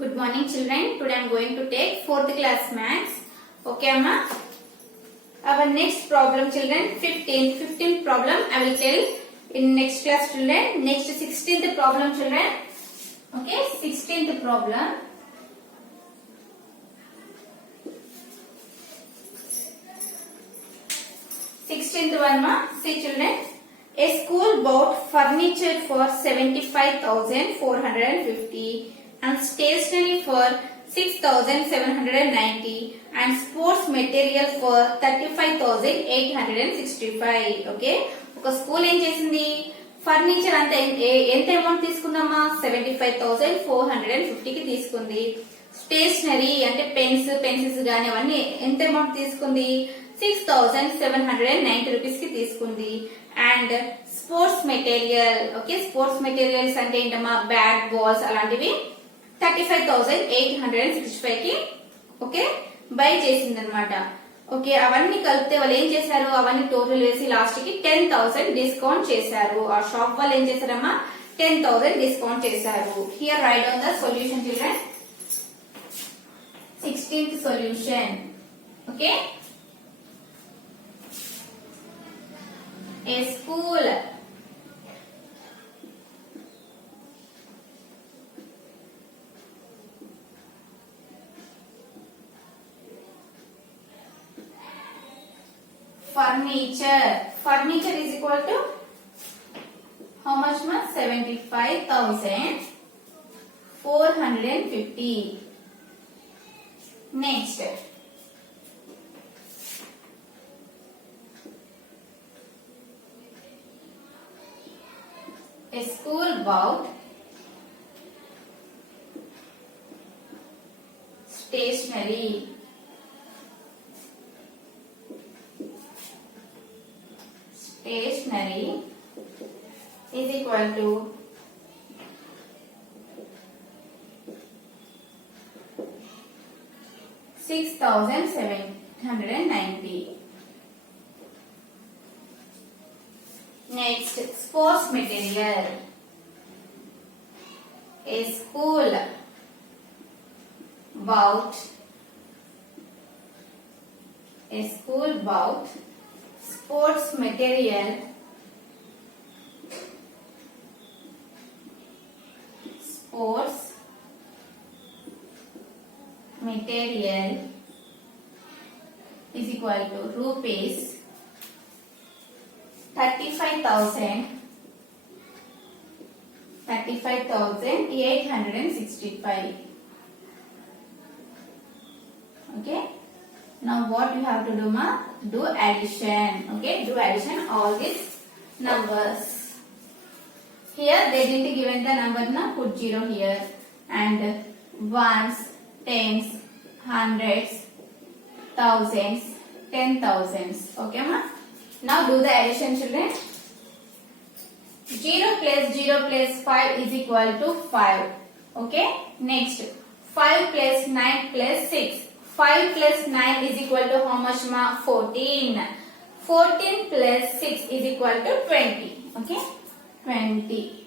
Good morning children. Today I am going to take 4th class maths. Okay Amma? Our next problem children, 15th problem I will tell in next class children. Next 16th problem children. Okay, 16th problem. One ma, see children. A school bought furniture for 75,450 and stationery for 6,790 and sports material for 35,865. Okay, ఒక school ఏం చేసింది, furniture అంతా ఎంత amount తీసుకుందమ్మా, 75,450 కి తీసుకుంది. Stationery అంటే pencils గానీ అవన్నీ ఎంత అమౌంట్ తీసుకుంది, 6,790 రూపీస్ కి తీసుకుంది. And sports material, okay sports materials అంటే ఏంటమ్మా, బ్యాట్ బాల్స్ అలాంటివి 35,865 కి ఓకే బై చేసింది అనమాట. ఓకే, అవన్నీ కలిపితే వాళ్ళు ఏం చేశారు, అవన్నీ టోటల్ వేసి లాస్ట్ కి 10,000 డిస్కౌంట్ చేశారు. ఆ షాప్ వాళ్ళు ఏం చేశారమ్మా, 10,000 డిస్కౌంట్ చేశారు. Here right on the solution children. 16th solution. Okay, a school furniture is equal to how much ma, 75,450. next a school bought stationery is equal to 6,790. Next, sports material. A school bought sports material is equal to rupees 35,865. okay, now what you have to do ma, do addition. Okay, do addition all these numbers. Here they didn't given the number na, put 0 here, and ones, tens, hundreds, thousands, 10,000s. okay ma, now do the addition children. 0 plus 5 is equal to 5. okay, next 5 plus 9 plus 6. 5 plus 9 is equal to how much ma, 14. 14 plus 6 is equal to 20. okay, 20.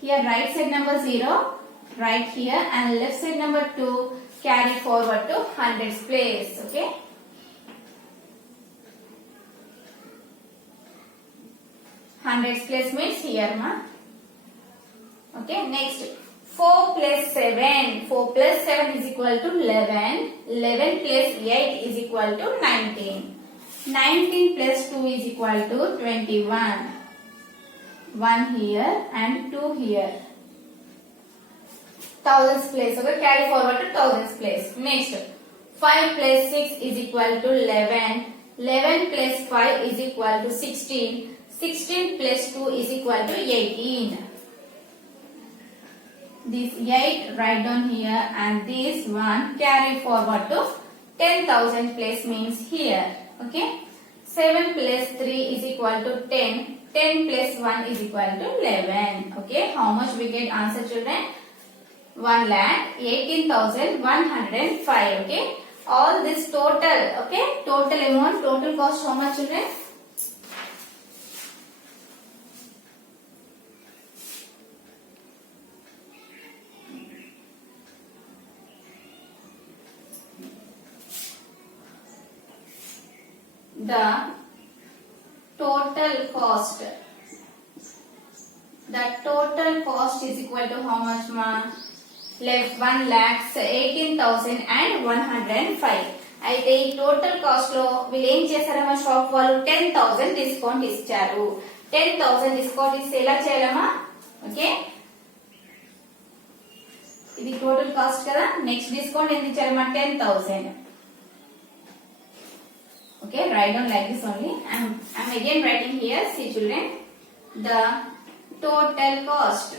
Here right side number 0 right here, and left side number 2 carry forward to hundreds place. okay, hundreds place means here ma. okay, next 4 plus 7. 4 plus 7 is equal to 11. 11 plus 8 is equal to 19. 19 plus 2 is equal to 21. 1 here and 2 here. Thousands place. Okay, carry forward to thousands place. Next, 5 plus 6 is equal to 11. 11 plus 5 is equal to 16. 16 plus 2 is equal to 18. This 8 write down here, and this one carry forward to 10,000 place means here. Okay, 7 plus 3 is equal to 10. 10 plus 1 is equal to 11. okay, how much we get answer children? 1,18,105. okay, all this total. okay, total amount, total cost how much children? the total cost. The total cost is equal to how much ma? 1,18,105. అయితే ఈ total cost లో వీళ్ళు ఏం చేశారమ్మా, shop వాళ్ళు 10,000 discount ఇచ్చారు. 10,000 discount ఇస్తే ఎలా చేయాలమ్మా? ఓకే, ఇది టోటల్ కాస్ట్ కదా. నెక్స్ట్ డిస్కౌంట్ ఎంత ఇచ్చారమ్మా? 10,000. Okay, write down like this only. I'm again writing here. See children, the total cost.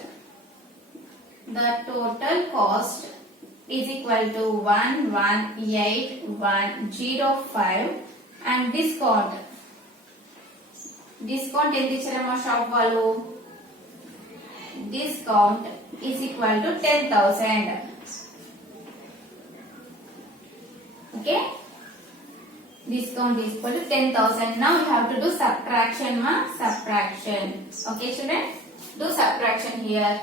The total cost is equal to 118,105 and discount. Discount ఎంత ఇచ్చారమ్మా shop వాళ్ళు? Discount is equal to 10,000. Okay. Discount is equal to 10,000. Now you have to do subtraction ma. Subtraction. Okay children, do subtraction here.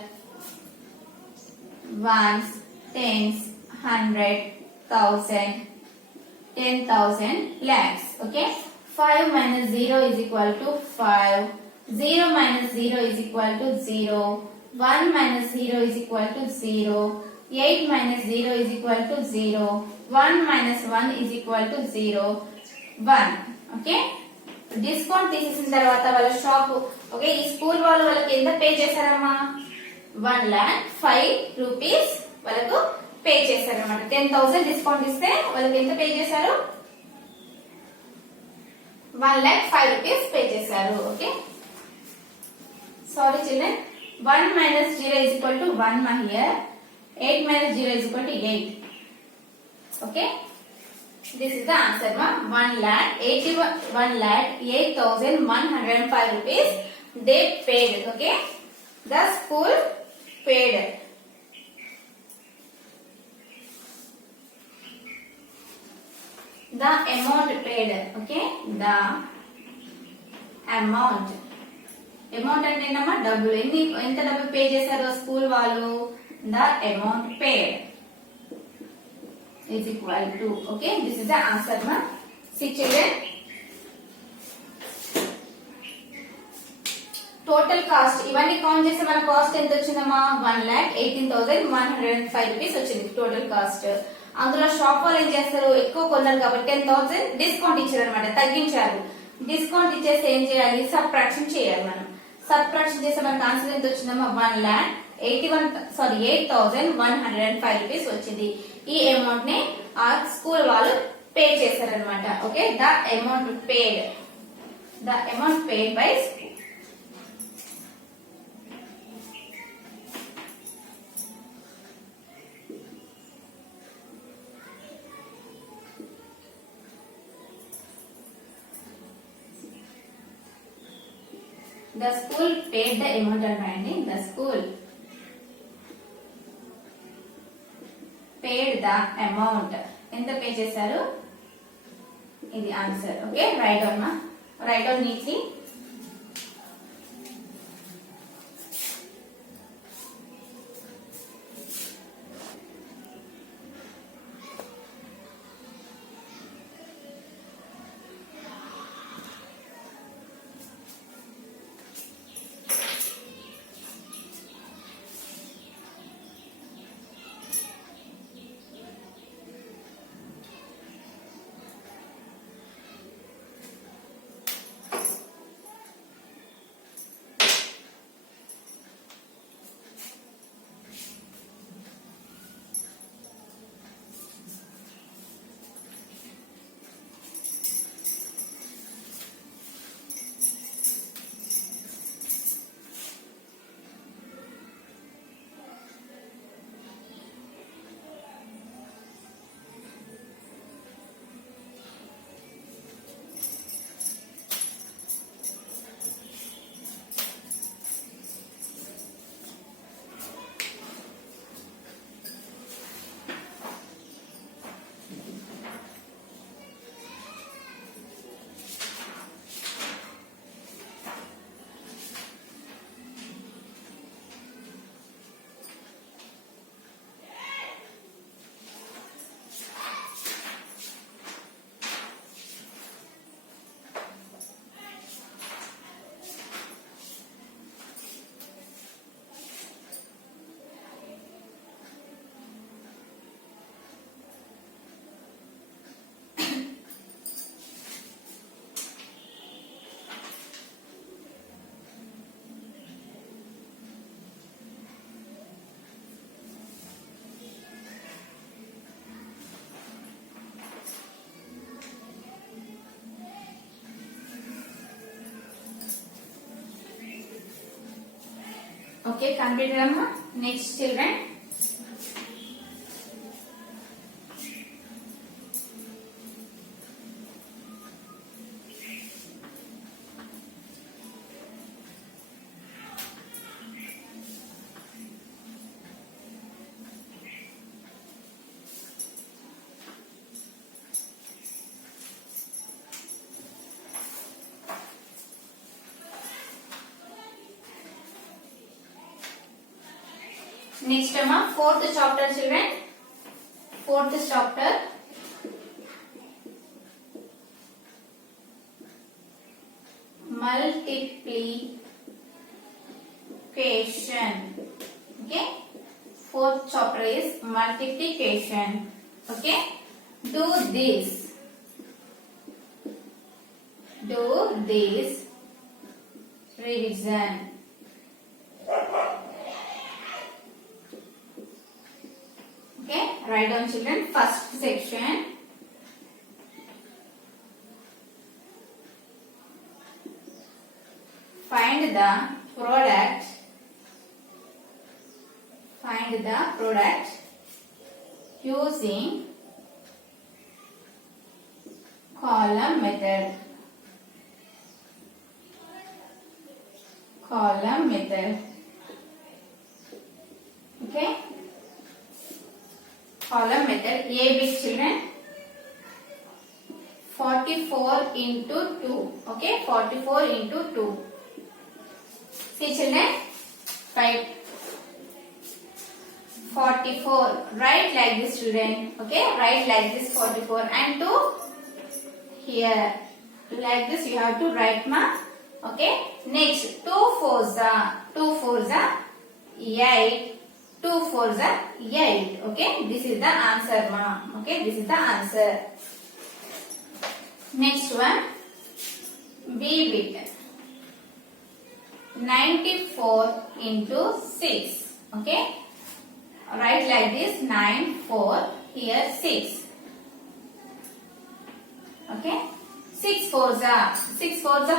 Ones, tens, 100, 1,000, 10,000, lakhs. Okay, 5 minus 0 is equal to 5. 0 minus 0 is equal to 0. 1 minus 0 is equal to 0. 8 minus 0 is equal to 0. 1 minus 1 is equal to 0. 1. Okay, discount తీసేసిన తర్వాత వాళ్ళ shop, okay, ఈ school వాళ్ళకి ఎంత pay చేశారమ్మా? 1,05,000 rupees వాళ్ళకు pay చేశారన్నమాట. 10,000 discount ఇస్తే వాళ్ళకి ఎంత పే చేశారు? 1,05,000 రూపీస్ పే చేశారు. Okay, sorry children, 1 minus 0 is equal to 1 ma here. 8 minus 0 is equal to 8. Okay, this is the answer ma. 1,08,105 rupees they paid. Okay, the school paid. The amount paid. Okay, the amount. Amount అంటే ఏంటమ్మా? డబ్బులు. ఎంత డబ్బు pay చేశారు school వాళ్ళు? The amount paid is equal to, okay, this is the answer ma. See children, total cost ఇవన్నీ count చేస్తే మన కాస్ట్ ఎంత వచ్చిందమ్మా? 1,18,105 రూపీస్ వచ్చింది టోటల్ కాస్ట్. అందులో షాప్ వాళ్ళు ఏం చేస్తారు, ఎక్కువ కొన్నారు కాబట్టి 10,000 డిస్కౌంట్ ఇచ్చారు అనమాట, తగ్గించారు. డిస్కౌంట్ ఇచ్చేస్తే ఏం చేయాలి? సబ్ట్రాక్షన్ చేయాలి మనం. సబ్ట్రాక్షన్ చేస్తే మనకు ఆన్సర్ ఎంత వచ్చిందమ్మా? 8,105 రూపీస్ వచ్చింది. ఈ అమౌంట్ ని ఆ స్కూల్ వాళ్ళు పే చేశారనమాట. Okay, the amount paid. The amount paid by school. The school paid the amount and writing. The school paid the amount. ఎంత పే చేశారు? ఇది ఆన్సర్. ఓకే, రైట్ డౌన్ మా. Right down neatly. Okay, completed amma. Next children. Next amma, fourth chapter children. Fourth chapter. Multiplication. Okay. Fourth chapter is multiplication. Okay. Do this. Do this revision. Okay, write down children. First section. Find the product. Find the product using column method. Column method. Okay. Column method. A big children. 44 into 2. Okay. 44 into 2. See children. Write 44. Write like this children. Okay. Write like this 44 and 2 here. Like this you have to write ma. Okay. Next 2 fours are 8. 2 fours are 8. Okay. This is the answer ma. Okay. This is the answer. Next one. B bit. 94 into 6. Okay. Write like this 9 4 here 6. Okay. 6 fours are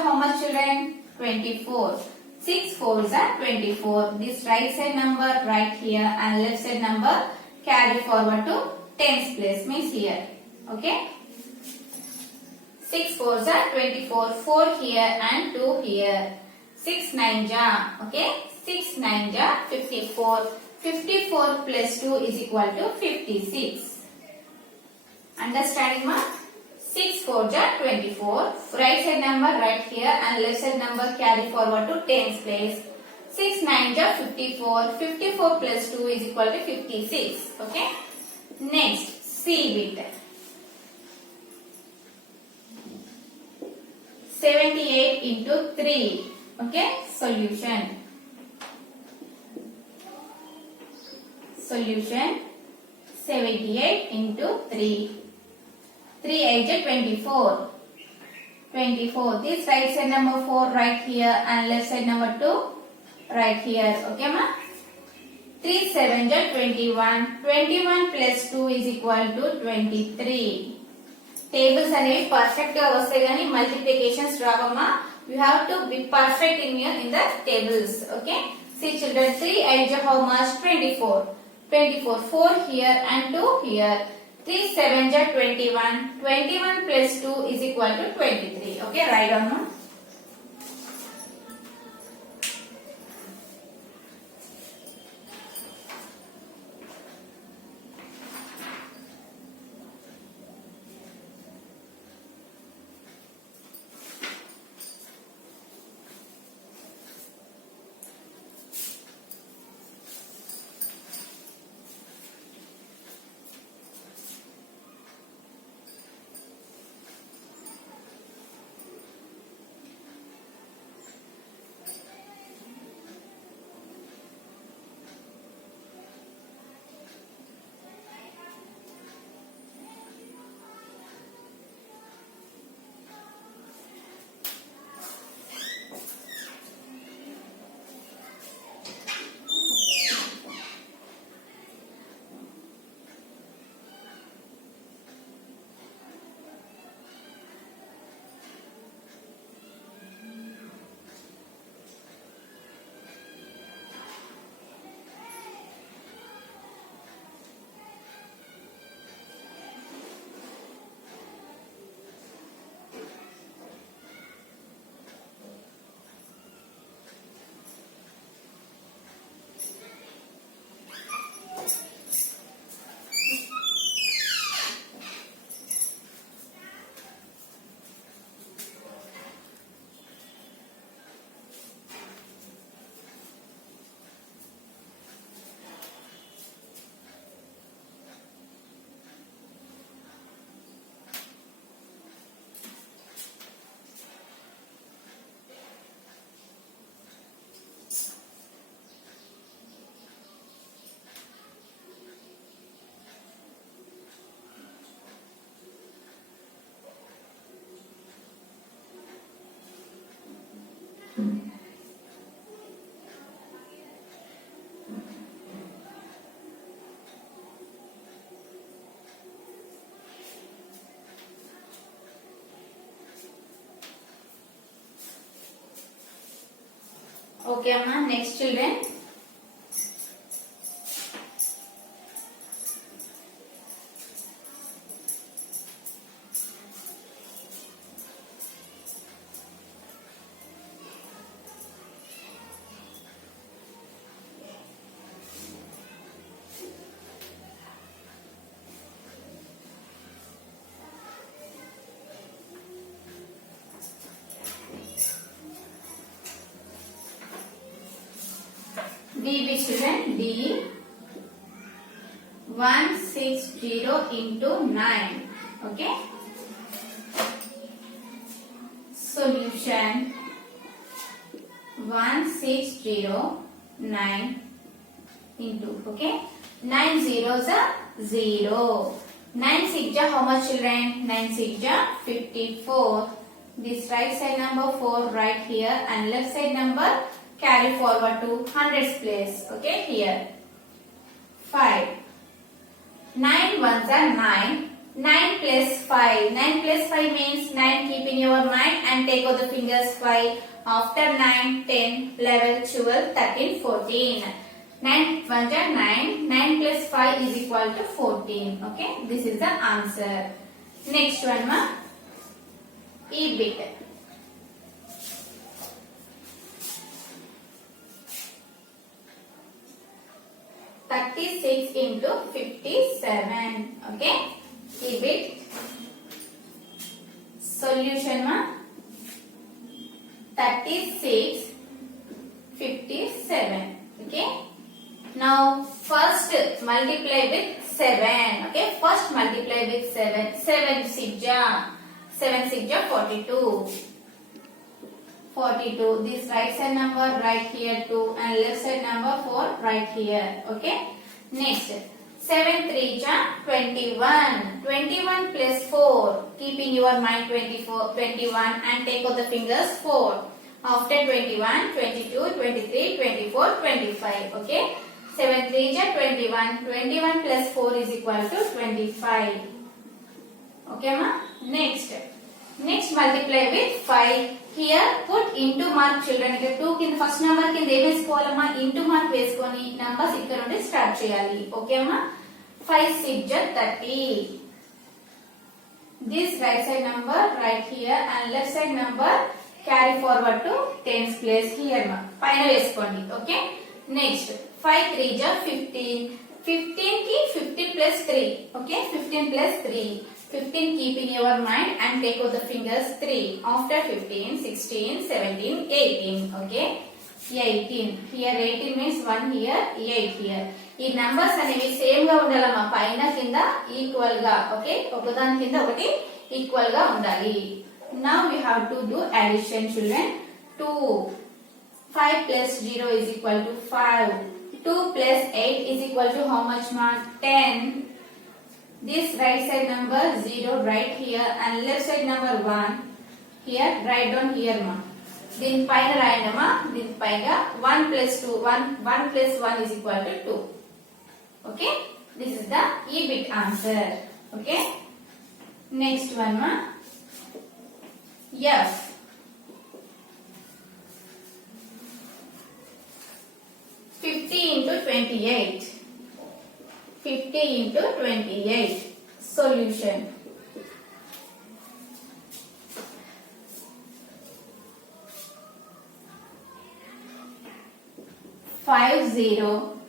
how much children? 24. 6 fours are 24. This right side number right here and left side number carry forward to tens place means here. Okay. 6 fours are 24. 4 here and 2 here. 6 9 ja. Okay. 6 9 ja 54. 54 plus 2 is equal to 56. Understanding ma? 6 4 ja 24. Right side number right here and left side number carry forward to tens place. 6 9 ja 54. 54 plus 2 is equal to 56. Okay. Next C bit. 78 into 3. Okay. Solution. Solution 78 into 3. 3 8 is 24. 24. This right side number 4 right here and left side number 2 right here. Okay ma? 3 7 is 21. 21 plus 2 is equal to 23. Tables అనేవి perfect గా వస్తాయి కానీ multiplications రావమ్మా. You have to be perfect in the tables. Okay. See children, 3 8 is how much? 24. 24. 4 here and 2 here. 3 7 is 21. 21 plus 2 is equal to 23. Okay. Write down now. Okay, Amma. Next, children. D, children. D. 160 into 9. Okay. Solution 1609 into, okay, 9 zeros are 0. 9 6 how much, children? 9 6 54. This right side number 4 right here and left side number carry forward to hundreds place. Okay, here 5. 9 ones are 9. 9 plus 5. 9 plus 5 means 9. Keep in your mind and take out the fingers 5. After 9, 10, 11, 12, 13, 14. 9 ones are 9. 9 plus 5 is equal to 14. Okay, this is the answer. Next one, ma. E bit. 36 into 57. Okay, keep it. Solution, ma. 36, 57. Okay. Now first multiply with 7. Okay, first multiply with 7. 7 6 42. 42. This right side number right here 2 and left side number 4 right here. Okay. Next, 7 3 21. 21 plus 4. Keep in your mind 24, 21 and take out the fingers 4. After 21, 22, 23, 24, 25. Okay. 7 3 21. 21 plus 4 is equal to 25. Okay, ma. Next multiply with 5. Here put into mark, children. Here 2 కింద first number కింద ఏం వేసుకోవాలమ్మా? Into mark వేసుకొని numbers ఇక్కడ నుండి start చేయాలి. Okay అమ్మా? 5 6 30. This right side number right here and left side number carry forward to tens place here ma. పైన వేసుకోండి. Okay. Next 5 3 15. 15 ki 15 plus 3. Okay, 15 plus 3. 15 keep in your mind and take out the fingers 3. After 15, 16, 17, 18. Okay, 18. Here 18 means 1 here, 8 here. ఈ numbers అనేవి same గా ఉండాలమ్మా, పైన కింద equal గా. Okay, ఒకదాని కింద ఒకటి ఈక్వల్ గా ఉండాలి. Now we have to do addition, children. 2. 5 plus 0 is equal to 5. 2 plus 8 is equal to how much, ma? 10. This right side number 0 right here and left side number 1 here. Write down here, ma. దీని పైన రాయండి అమ్మా. దీని పైన 1 plus 2 1 plus 1 is equal to 2. Okay, this is the E bit answer. Okay, next one, ma. F. 50 into 28. 50 into 28. Solution. 5 0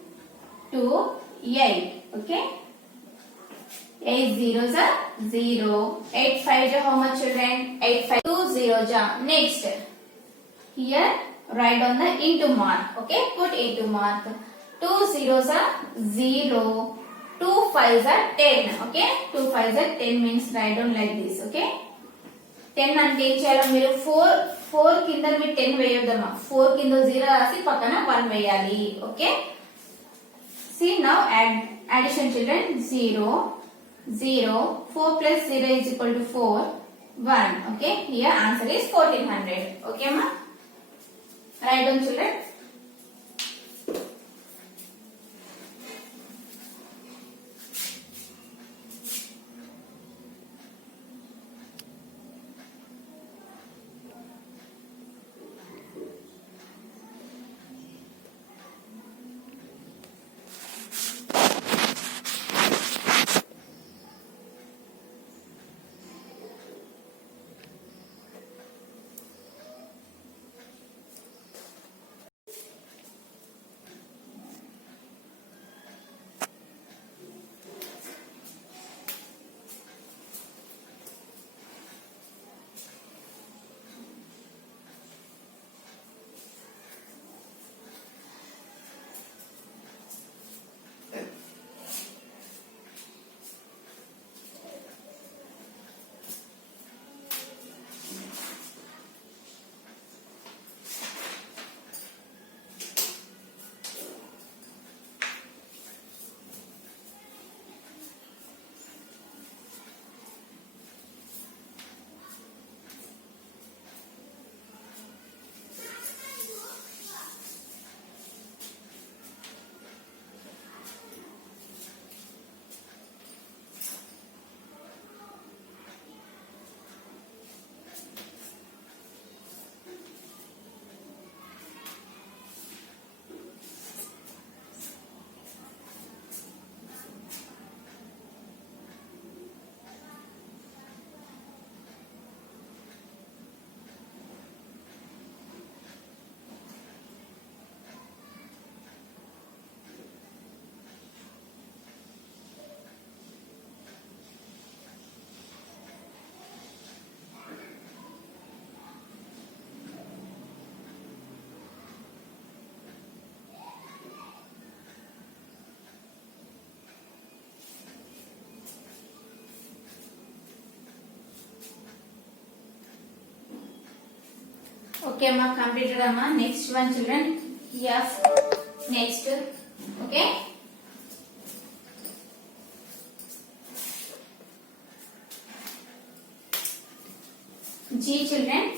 2 8. Okay. 8 zeros are 0. 8 5 how much, children? 8 5 2 0. Next, here write on the into mark. Okay, put into mark. 2 zeros are 0. 2 5s are 10. Okay, 2 5s are 10 means write down like this. Okay, 10 అంటే ఏం చేయాలి మీరు? 4 కింద మీరు 10 వేయొద్దమ్మా. 4 కింద 0 రాసి పక్కన 1 వేయాలి. Okay, see now addition, children. 0 0. 4 plus 0 is equal to 4. 1. Okay, here answer is 1400. Okay, ma. Write down, children. Okay, amma, completed amma. Next one, children. Yes. Next. Okay. G, children.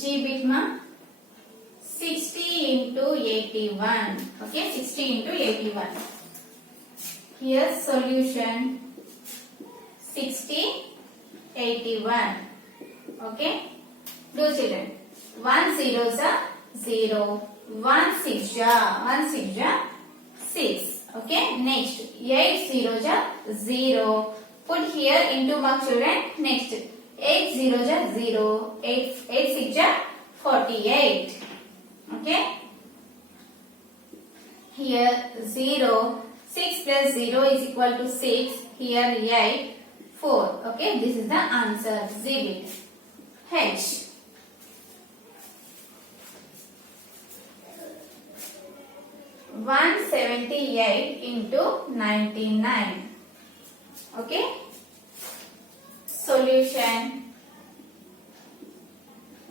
G bit ma 60 into 81. Okay, 60 into 81. Here solution 60, 81. Okay, do children. 1 zeros are 0. 1 6 ja 6. Okay, next 8 zeros are 0. Put here into mark, children. Next 8 zeros are 0. 8 6 are 48. Okay, here 0. 6 plus 0 is equal to 6. Here 8, 4. Okay, this is the answer. Z bit. H. One 78 into 99. Okay, solution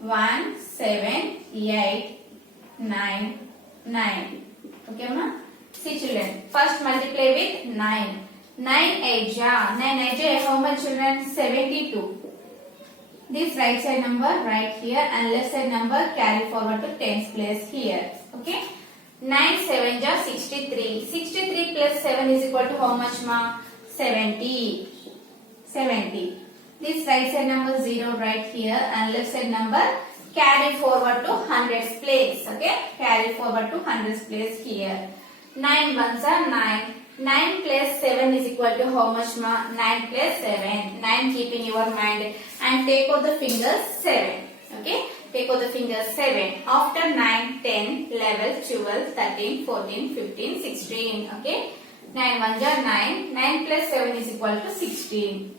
17899. Okay ma. See children, first multiply with 9. 9 8 ja, 9 8 ja, how much children? 72. This right side number right here and left side number carry forward to tens place here. Okay, 9 7 ja 63. 63 plus 7 is equal to how much ma? 70. 70. This right side number 0 right here and left side number carry forward to hundreds place. Okay, carry forward to hundreds place here. 9 ones are 9. 9 plus 7 is equal to how much ma? 9 plus 7. 9 keep in your mind and take out the fingers 7. Okay, take out the fingers 7. After 9, 10, 11, 12, 13, 14, 15, 16. Okay, 9 ones are 9. 9 plus 7 is equal to 16.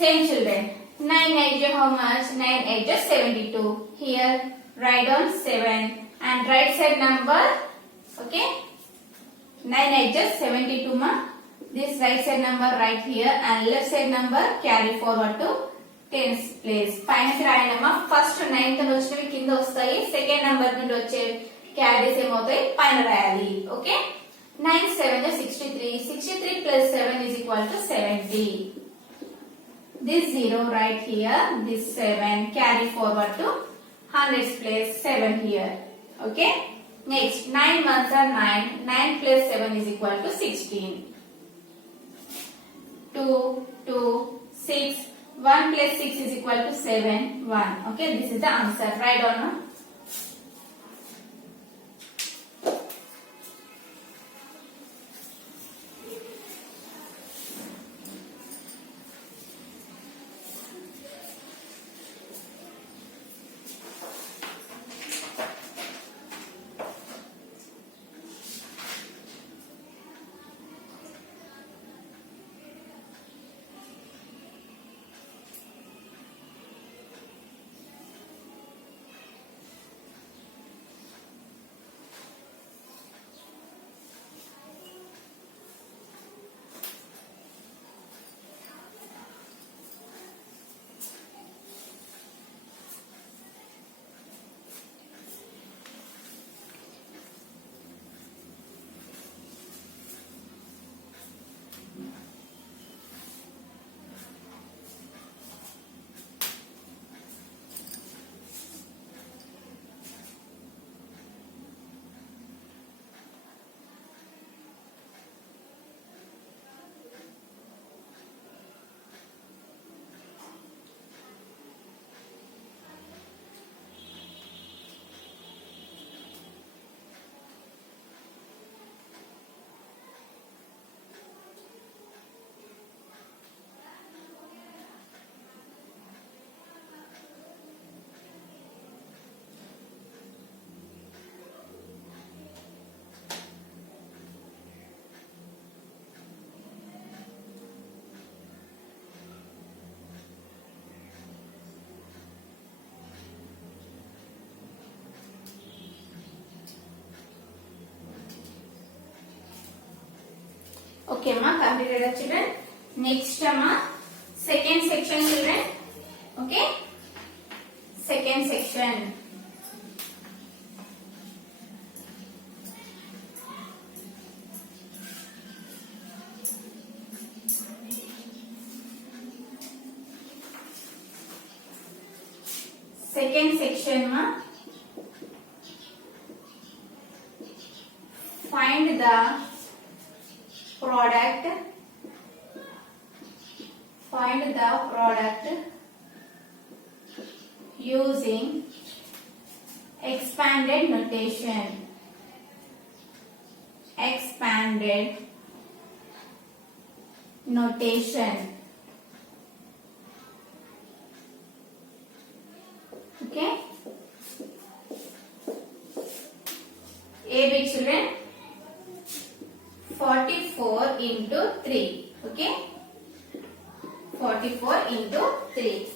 Same children. 9 8 ja how much? 9 8 ja 72. Here write down 7 and right side number. Okay, 9 8 ja 72 ma. This right side number right here and left side number carry forward to tens place. పైనకి రాయండమ్మా. First 9th నుండి వచ్చినవి కింద వస్తాయి. Second number నుండి వచ్చే carries ఏమవుతాయి పైన రాయాలి. Okay, 9 7 ja 63. 63 plus 7 is equal to 70. This 0 right here, this 7 carry forward to hundreds place, 7 here. Okay, next 9 ones are 9. 9 plus 7 is equal to 16. 2 2 6. 1 plus 6 is equal to 7 1. Okay, this is the answer. Write down now. Okay ma, completed children. Next ma, second section children. Okay, second section. Second section ma, find the product using expanded notation. Okay, A big children, 44 into 3. Okay, 44 into 3.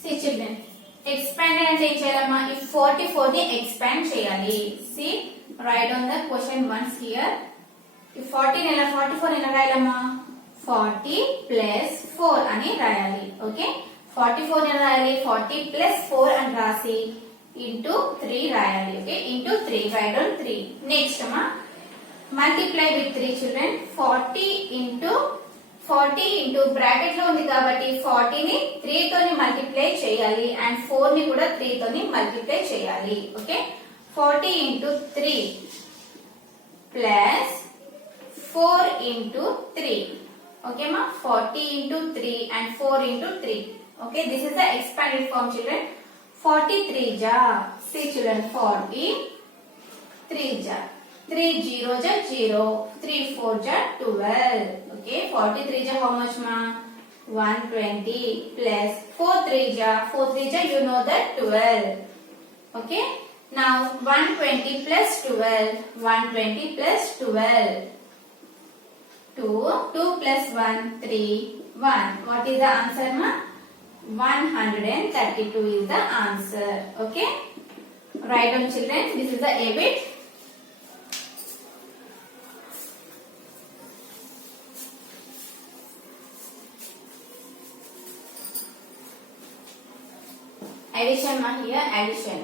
See children, expanded అంటే ఏం చేయాలమ్మా? ఈ 44 ని expand చేయాలి. See, write on the question once here. ఈ 44 ఎలా రాయాలమ్మా? 40 plus 4 అని రాయాలి. ఓకే, 44 ఎలా రాయాలి? 40 plus 4 అని రాసి into 3 రాయాలి. Okay, into 3, write on 3. Next అమ్మా, multiply with 3 children. 40 into bracket లో ఉంది కాబట్టి 40 ని 3 తోని మల్టిప్లై చేయాలి అండ్ 4 ని కూడా 3 తోని మల్టిప్లై చేయాలి. Okay, 40 into 3 plus 4 into 3. Okay ma, 40 into 3 and 4 into 3. Okay, this is the expanded form children. 43 ja, see children, 43 ja, 3 0 ja 0, 3 4 ja 12. Okay, 43 ja how much ma? 120 plus 4 3 ja, you know that 12. Okay, now 120 plus 12, 120 plus 12. 2 plus 1, 3, 1. What is the answer ma? 132 is the answer. Okay, write down children, this is the A bit. Addition ma, here addition.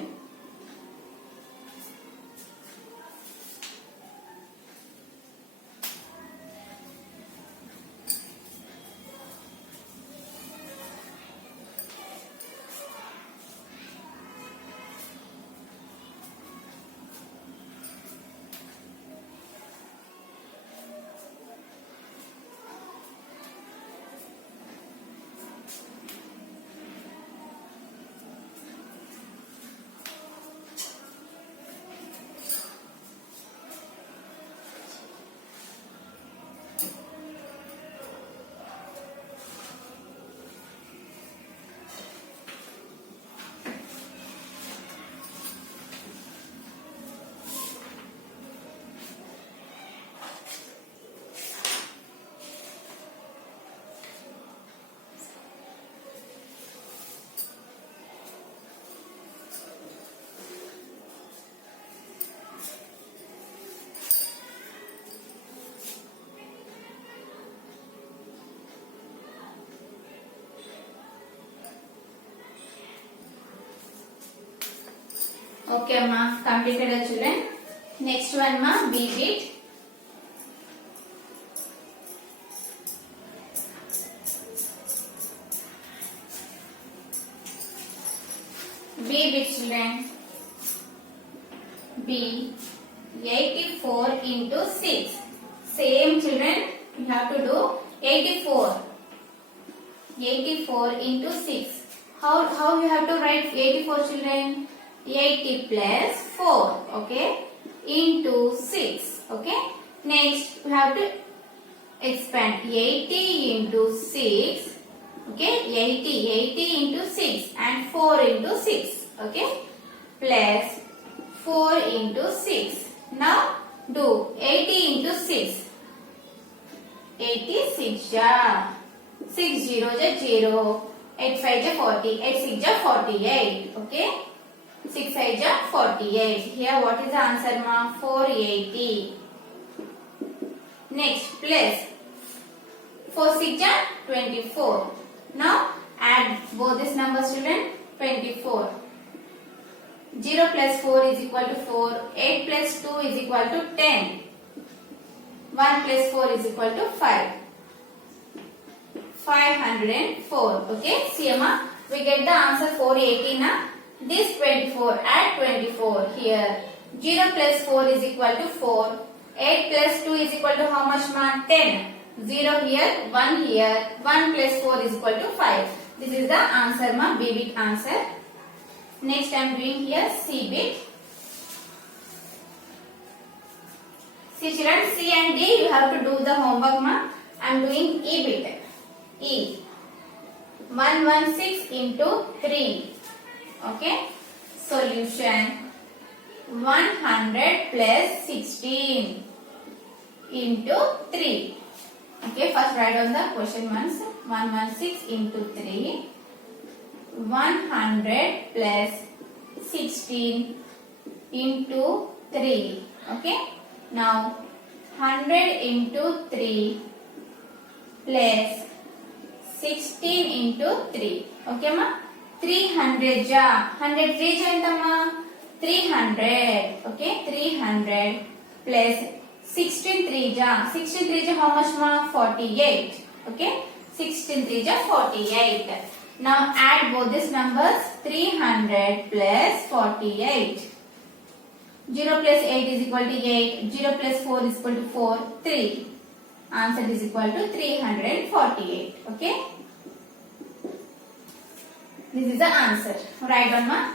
Okay ma, completed children. Next one ma, B bit. B bit children. B, 84 into 6. Same children, you have to do 84 into 6. How you have to write 84 children? 80 plus 4, okay, into 6. Okay, next we have to expand 80 into 6. Okay, 80 into 6 and 4 into 6. Okay, plus 4 into 6. Now do 80 into 6. 86 ja. 6 0 is 0, 8 5 is 40, 8 6 is 48. Okay, 6 5 is 48. Here what is the answer ma? 480. Next, plus 4 6 is 24. Now add both these numbers, student. 24. 0 plus 4 is equal to 4. 8 plus 2 is equal to 10. 1 plus 4 is equal to 5. 504. Okay, see ma, we get the answer 480 na. This 24, add 24 here. 0 plus 4 is equal to 4. 8 plus 2 is equal to how much ma? 10. 0 here, 1 here. 1 plus 4 is equal to 5. This is the answer ma, B bit answer. Next I am doing here C bit. See children, C and D you have to do the homework ma. I am doing E bit. E. 116 into 3. Okay. Solution. 100 plus 16 into 3. Okay. First write on the question ones. 116 into 3. 100 plus 16 into 3. Okay. Now 100 into 3 plus 16 into 3. Okay ma? 300 ja. 100 3 ja enta ma? 300. Okay. 300 plus 16 3 ja. 16 3 ja how much ma? 48. Okay. 16 3 ja 48. Now add both these numbers. 300 plus 48. 0 plus 8 is equal to 8. 0 plus 4 is equal to 4. 3. Answer is equal to 348. Okay. This is the answer. Write down ma.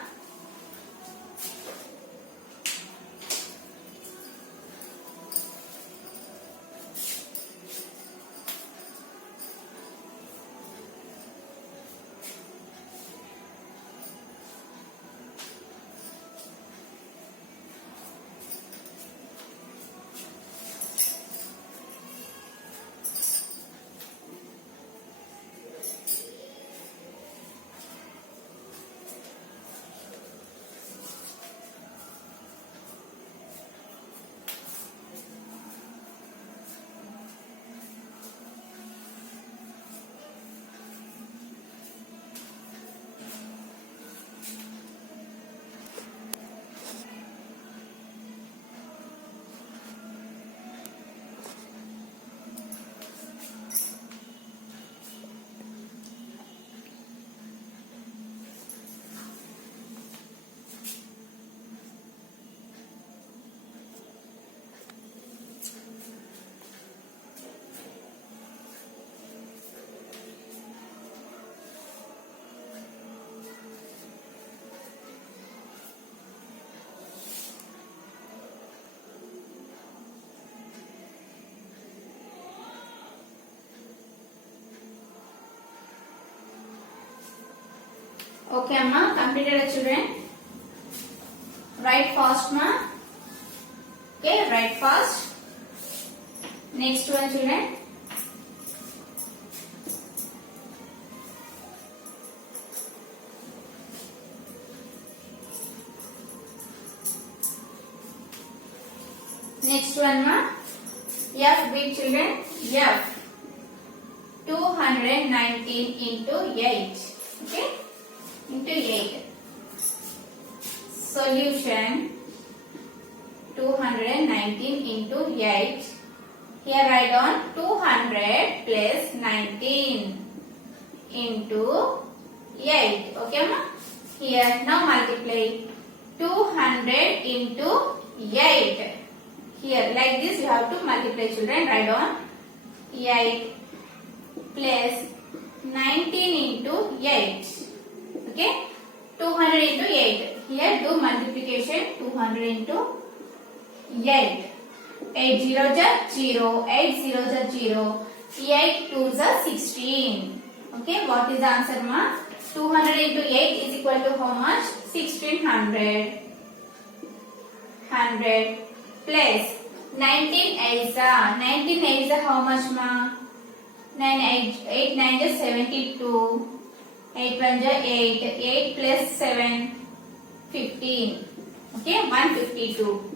Okay, amma, completed children. Write fast, ma. Okay, write fast. Next one, children. Next one, ma. F big children. F. 219 into 8. Okay. Into 8. Solution 219 into 8. Here write on 200 plus 19 into 8. Okay ma? Here now multiply 200 into 8. Here like this you have to multiply children. Write on 8 plus 19 into 8. Okay, 200 into 8. Here do multiplication. 200 into 8. 8 zeros are 0. 8 zeros are 0. 8 twos are 16. Okay, what is the answer ma? 200 into 8 is equal to how much? 1600. 100 plus 19 8s are. 19 8s are how much ma? 8 9 is 72. 8 1 is 8. 8 plus 7, 15. Okay, 152.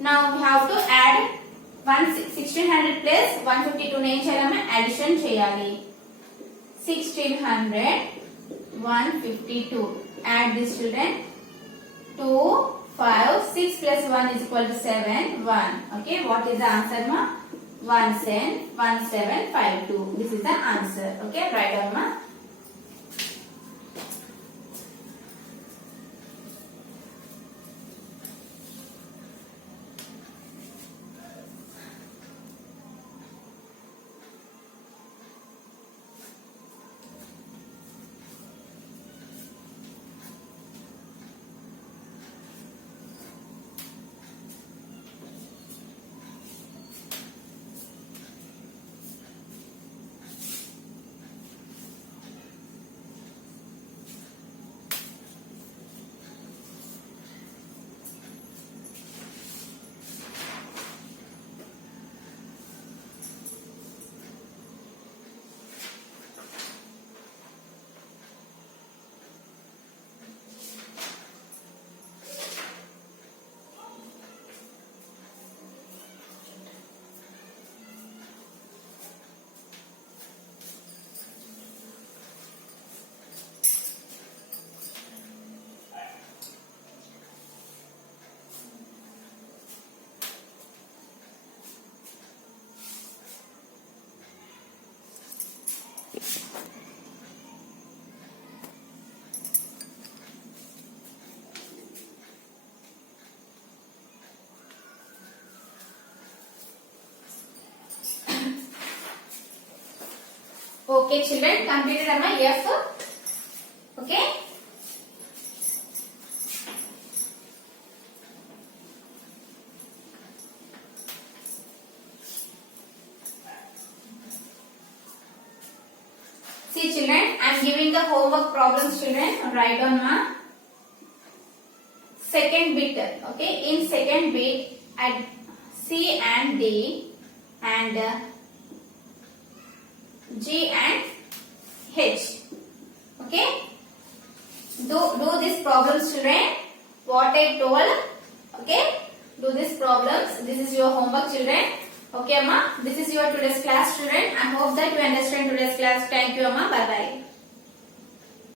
Now we have to add 1600 plus 152 ne cheyalama addition cheyali. 1600 152. Add this, children. 2 5 6 plus 1 is equal to 7 1. Okay, what is the answer, ma? 1752. This is the answer. Okay, write down, ma. Okay, children, completed my F. Okay. See, children, I am giving the homework problems, children. Write down, ma. Second bit. Okay, in second bit, add C and D and G and H. Okay. Do these problems, children. What I told. Okay. Do these problems. This is your homework, children. Okay, Amma. This is your today's class, children. I hope that you understand today's class. Thank you, Amma. Bye bye.